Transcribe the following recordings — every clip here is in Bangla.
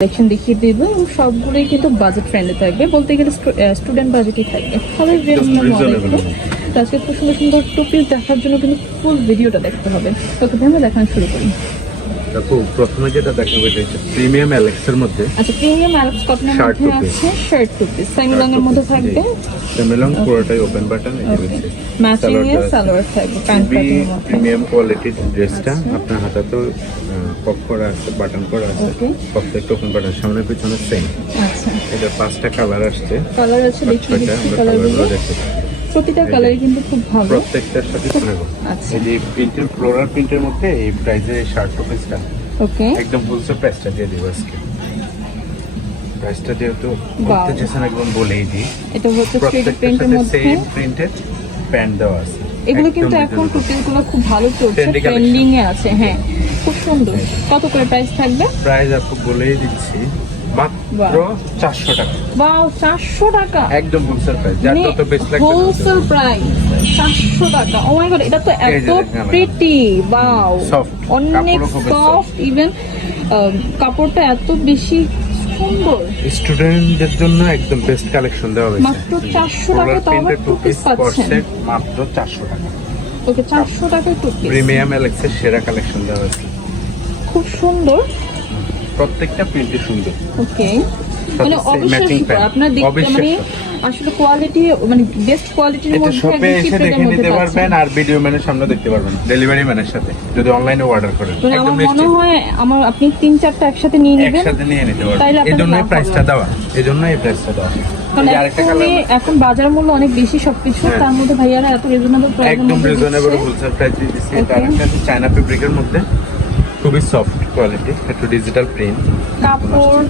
কালেকশন দেখিয়ে দেব এবং সবগুলোই কিন্তু বাজেট ফ্রেন্ডলি থাকবে, বলতে গেলে স্টুডেন্ট বাজেটই থাকবে। সবাই তো আজকে খুব সুন্দর সুন্দর টুপিস দেখার জন্য কিন্তু ফুল ভিডিওটা দেখতে হবে। তোকে আমরা দেখানো শুরু করি। দেখো প্রথমে যেটা দেখাবো এটা হচ্ছে প্রিমিয়াম অ্যালেক্সের মধ্যে। আচ্ছা, প্রিমিয়াম অ্যালেক্স কটনের মধ্যে আছে শার্ট টুপিস, সেমিলং এর মধ্যে থাকবে। সেমিলং পুরোটাই ওপেন বাটন, এই যে ম্যাচিং এর সালোয়ার থাকবে, প্যান্ট কাটিং মধ্যে। প্রিমিয়াম কোয়ালিটির ড্রেসটা আপনার হাতে তো পপ করা আছে, বাটন করা আছে, প্রত্যেকটা ওপেন বাটন, সামনে পিছনে সেম। আচ্ছা, এটা 5টা কালার আসছে। কালার আছে, দেখি কালারগুলো। প্রতিটা কালারই কিন্তু খুব ভালো, প্রত্যেকটার সাথে শোনাবো। আচ্ছা, এই যে প্রিন্টের ফ্লোরাল প্রিন্টের মধ্যে এই প্রাইসে শার্ট টুপিসটা ওকে একদম হোলসেল প্রাইসটা দিয়ে দিব আজকে। প্রাইসটা যেহেতু বলতে চাইছেন একদম বলেই দিই, এটা হচ্ছে থ্রি প্রিন্টের মধ্যে সেম প্রিন্টেড প্যান্ট দেওয়া আছে। এগুলো কিন্তু এখন টুপিসগুলো খুব ভালো চলছে, ট্রেন্ডিং এ আছে। হ্যাঁ, খুব সুন্দর। কত করে প্রাইস থাকবে? প্রাইস আপু বলেই দিচ্ছি, মাত্র 400 টাকা। বাও, 400 টাকা একদম হোলসেল প্রাইস, যার যত বেস্ট লাগবে হোলসেল প্রাইস 400 টাকা। ও মাই গড, এটা তো এত প্রিটি। বাও, অনেক সফট, ইভেন কাপড়টা এত বেশি সুন্দর। স্টুডেন্টদের জন্য একদম বেস্ট কালেকশন দেওয়া হয়েছে। মাত্র 400 টাকা তো আবার টুপিস পাচ্ছেন। মাত্র 400 টাকা। ওকে, 400 টাকায় টুপিস। প্রিমিয়াম অ্যালেক্সের সেরা কালেকশন দেওয়া হয়েছে, খুব সুন্দর, প্রত্যেকটা প্রিন্টে সুন্দর। ওকে, মানে অবশ্যই আপনার দেখতে মানে আসলে কোয়ালিটি, মানে বেস্ট কোয়ালিটির এটা মধ্যে শপে এসে দেখে নিতে পারবেন, পাচ্ছেন। আর ভিডিও ম্যানের সামনে দেখতে পারবেন, ডেলিভারি ম্যানের সাথে যদি অনলাইনে অর্ডার করেন। মানে আমার একদম মনে হয় আপনি 3-4টা একসাথে নিয়ে নেবেন, একসাথে নিয়ে নিতে পারবেন। তাইলে এই জন্য আপনার প্রাইসটা দেওয়া, এই জন্য এই প্রাইসটা দেওয়া। কারণ এই আরেকটা কালার, এখন বাজার মূল্য অনেক বেশি সবকিছু, হ্যাঁ। তার মধ্যে ভাইয়ারা এত রিজনেবল প্রাইসের একদম মধ্যে রিজনেবল দিচ্ছে। হোলসেল প্রাইস দিচ্ছি। এটা Okay. আরেকটা চায়না ফেব্রিকের মধ্যে, খুবই সফট কোয়ালিটি, একটু ডিজিটাল প্রিন্ট। কাপড়,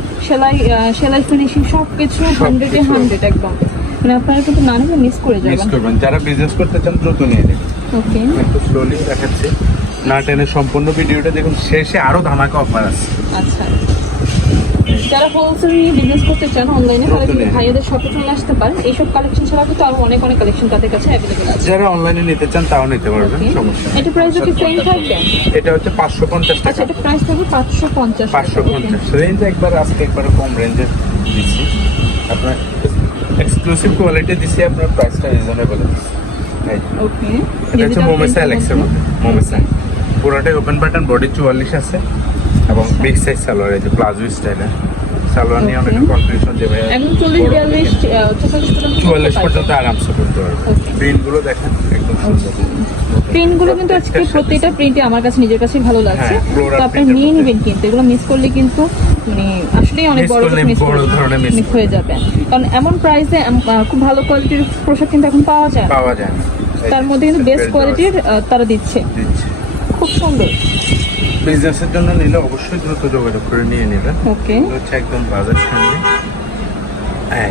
সেলাই ফিনিশিং সবকিছু 100-এ 100 একদম। মানে আপনারা কিন্তু না নিলে মিস করে মিস যাবেন। করবেন, যারা বিজনেস করতে চান দ্রুত নিয়ে নিন। ওকে, একটু স্লোলি দেখাচ্ছি, না টেনে সম্পূর্ণ ভিডিওটা দেখুন, শেষে আরো ধামাকা অফার আছে। আচ্ছা, যারা হোলসেল নিয়ে বিজনেস করতে চান অনলাইনে, তারা কিন্তু ভাইয়াদের শপে চলে আসতে পারেন। এইসব কালেকশন ছাড়া কিন্তু আরো অনেক অনেক কালেকশন তাদের কাছে অ্যাভেলেবল আছে। যারা অনলাইনে নিতে চান তাও নিতে পারবেন, Okay. সমস্যা নেই। এটা প্রাইস কি সেম থাকবে? এটা হচ্ছে 550 আচ্ছা, টাকা। এটা প্রাইস থাকবে 550 টাকা। 550 রেঞ্জ, একবার আজকে একবার কম রেঞ্জে দিচ্ছি আপনার, এক্সক্লুসিভ কোয়ালিটি দিচ্ছি, আপনার প্রাইসটা রিজনেবল দিচ্ছি। ওকে, এটা হচ্ছে মোমেসা অ্যালেক্সের মধ্যে, মোমেসা পুরোটাই ওপেন বাটন, বডি 44 আছে এবং বিগ সাইজ সালোয়ার, এই যে প্লাজো স্টাইলে সালোয়ার নিয়ে অনেক কনফিউশন দেবে। এখন 40-42 44 পর্যন্ত আরামসে করতে পারবে। Okay. প্রিন্টগুলো দেখেন একদম সুন্দর। প্রিন্টগুলো কিন্তু আজকে প্রতিটা প্রিন্টে আমার কাছে নিজের কাছে ভালো লাগছে। হ্যাঁ, floral তো আপনি print এর নিয়ে মধ্যে। নেবেন, কিন্তু এগুলো মিস করলে কিন্তু মানে আসলেই অনেক Miss বড় করলে মিস বড় ধরনের miss হয়ে যাবে। কারণ এমন প্রাইসে খুব ভালো কোয়ালিটির পোশাক কিন্তু এখন পাওয়া যায় না। পাওয়া যায় না। তার মধ্যে কিন্তু বেস্ট কোয়ালিটির তারা দিচ্ছে, দিচ্ছে। খুব সুন্দর। বিজনেসের জন্য নিলে অবশ্যই দ্রুত যোগাযোগ করে নিয়ে নেবেন। ওকে, এগুলো হচ্ছে একদম বাজার ফ্রেন্ডলি। হ্যাঁ,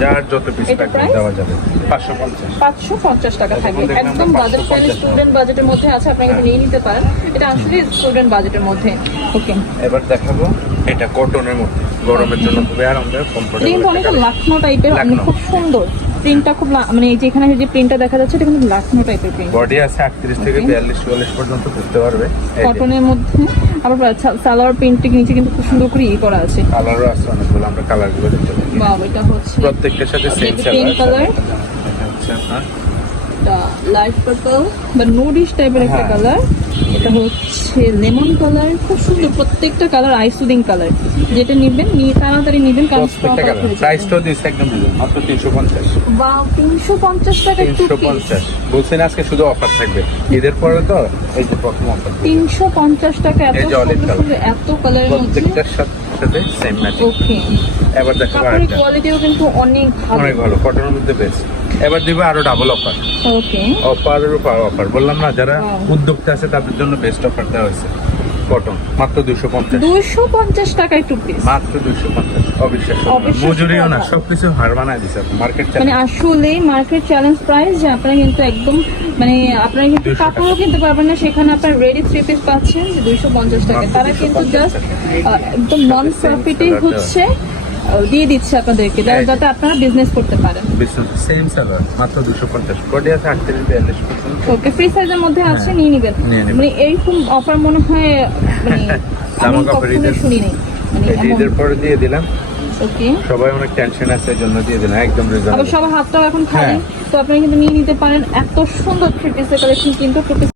যার যত পিস এটা লাগবে price? দেওয়া যাবে। 550। 550 টাকা থাকবে, দেখলাম একদম আমরা বাজেট ফ্রেন্ডলি, 550 স্টুডেন্ট বাজেটের মধ্যে আছে, আপনারা কিন্তু নিয়ে নিতে পারেন। এটা আসলে স্টুডেন্ট বাজেটের মধ্যে। ওকে, এবার দেখাবো এটা কটনের মধ্যে, গরমের জন্য খুবই আরামদায়ক, এটা কমফোর্টেবল। কিন্তু অনেকটা লাখনো টাইপের, মানে লাখনো। খুব সুন্দর প্রিন্টটা, খুব মানে এই যে এখানে যে প্রিন্টটা দেখা যাচ্ছে এটা কিন্তু লাখনো টাইপের প্রিন্ট। বডি আছে 38 থেকে 42-44 পর্যন্ত করতে পারবে। কটনের মধ্যে আবার সালোয়ার প্রিন্টটি নিচে কিন্তু খুব সুন্দর করে করা আছে। কালারও আছে অনেকগুলো, আমরা কালারগুলো দেখতে পারি। বাহ, এটা হচ্ছে প্রত্যেকটার সাথে সেম পিঙ্ক কালার, হচ্ছে আপনার লাইট পার্পল বা নুডিশ টাইপের একটা হ্যাঁ। কালার। এটা হচ্ছে লেমন কালার, খুব সুন্দর প্রত্যেকটা কালার, আইসুদিং কালার। যেটা নিবেন নিয়ে তাড়াতাড়ি নিবেন, কারণ প্রত্যেকটা কালার। প্রাইসটাও দিচ্ছে একদম রিজনেবল, মাত্র 350। বা 350 টাকা টু পিস। 350 বলছেন, আজকে শুধু অফার থাকবে ঈদের পরে, তো এই যে প্রথম অফার। 350 টাকা, এত এই যে olive সুন্দর color। সুন্দর এত কালারের মধ্যে। প্রত্যেকটার সাথে সেম ম্যাচিং। ওকে, এবার দেখো কাপড়ের আরেকটা কোয়ালিটিও কিন্তু অনেক ভালো। অনেক ভালো, কটনের মধ্যে বেস্ট। এবার দিবে আরো ডাবল অফার, ওকে, অফারের উপর অফার। বললাম না, যারা Wow. উদ্যোক্তা আছে তাদের জন্য বেস্ট অফার দেওয়া হয়েছে। কটন মাত্র 250, 250 টাকায় টু পিস। মাত্র 250। অবিশ্বাস্য, অবিশ্বাস্য মজুরিও না, কথা। সবকিছু হার বানায় দিছে মার্কেট। মানে আসলে মার্কেট চ্যালেঞ্জ প্রাইস, যে আপনারা কিন্তু একদম মানে আপনারা কিন্তু 200 টাকা। কাপড়ও কিনতে পারবেন না, সেখানে আপনার রেডি থ্রি পিস পাচ্ছেন যে 250 টাকা। মাত্র তারা কিন্তু 250 জাস্ট টাকা। একদম নন প্রফিটেই সালোয়ারটা। হচ্ছে দিয়ে দিচ্ছে আপনাদেরকে, যাতে আপনারা বিজনেস করতে পারেন। সেম সালোয়ার মাত্র 250, বডি আছে 38-42 পর্যন্ত। ওকে, ফ্রি সাইজের মধ্যে আছে, হ্যাঁ, নিয়ে নেবেন। নিয়ে নেবেন। মানে এইরকম অফার মনে হয় মানে আমি জামা কাপড় কখনো ঈদের শুনি নাই। মানে মানে এই যে ঈদের পরে দিয়ে দিলাম, ওকে। সবাই অনেক টেনশন আছে এই জন্য দিয়ে দিলাম, একদম আবার রিজনেবল। সবার হাতটাও এখন খালি, হ্যাঁ। তো আপনারা কিন্তু নিয়ে নিতে পারেন। এত সুন্দর থ্রি পিসের কালেকশন কিন্তু টু পিস